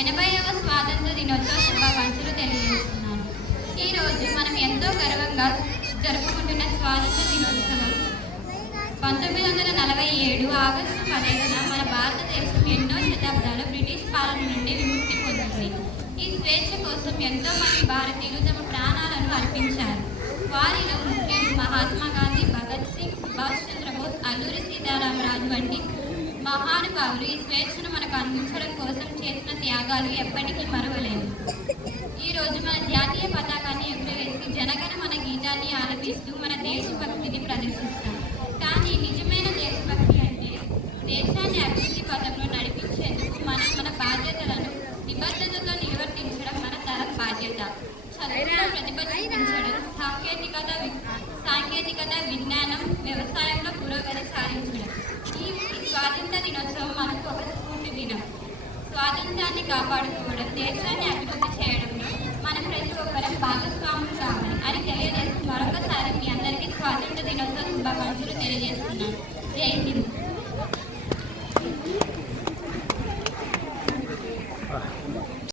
80వ స్వాతంత్ర దినోత్సవ శుభాకాంక్షలు తెలియజేస్తున్నాను. ఈరోజు మనం ఎంతో గర్వంగా జరుపుకుంటున్న స్వాతంత్ర దినోత్సవం 1947 ఆగస్టు 15న మన భారతదేశం ఎన్నో శతాబ్దాలు బ్రిటిష్ పాలన నుండి విముక్తి పొందింది. ఈ స్వేచ్ఛ కోసం ఎంతో మంది భారతీయులు తమ ప్రాణాలను అర్పించారు. వారిలో ముఖ్యులు మహాత్మా గాంధీ, భగత్ సింగ్, సుభాష్ చంద్రబోస్, అల్లూరి సీతారామరాజు వంటి మహానుభావులు ఈ స్వేచ్ఛను మనకు అందించడం కోసం చేసిన త్యాగాలు ఎప్పటికీ మరువలేదు. ఈరోజు మన జాతీయ పతాకాన్ని ఎగురవేసి జనగణ మన గీతాన్ని ఆలపిస్తూ మన దేశభక్తిని ప్రదర్శిస్తాం. కానీ నిజమైన దేశభక్తి అంటే దేశాన్ని అభివృద్ధి పథంలో నడిపించేందుకు మనం మన బాధ్యతలను నిబద్ధతతో నిర్వర్తించడం మన తరం బాధ్యత. చదువులో ప్రతిభ చూపించడం, సాంకేతికత, విజ్ఞానం, వ్యవసాయంలో పురోగతి సాధించడం. ఈ స్వాతంత్ర దినోత్సవం మనకు ఒక స్ఫూర్తి దినం. స్వాతంత్రాన్ని కాపాడుకోవడం, దేశాన్ని అభివృద్ధి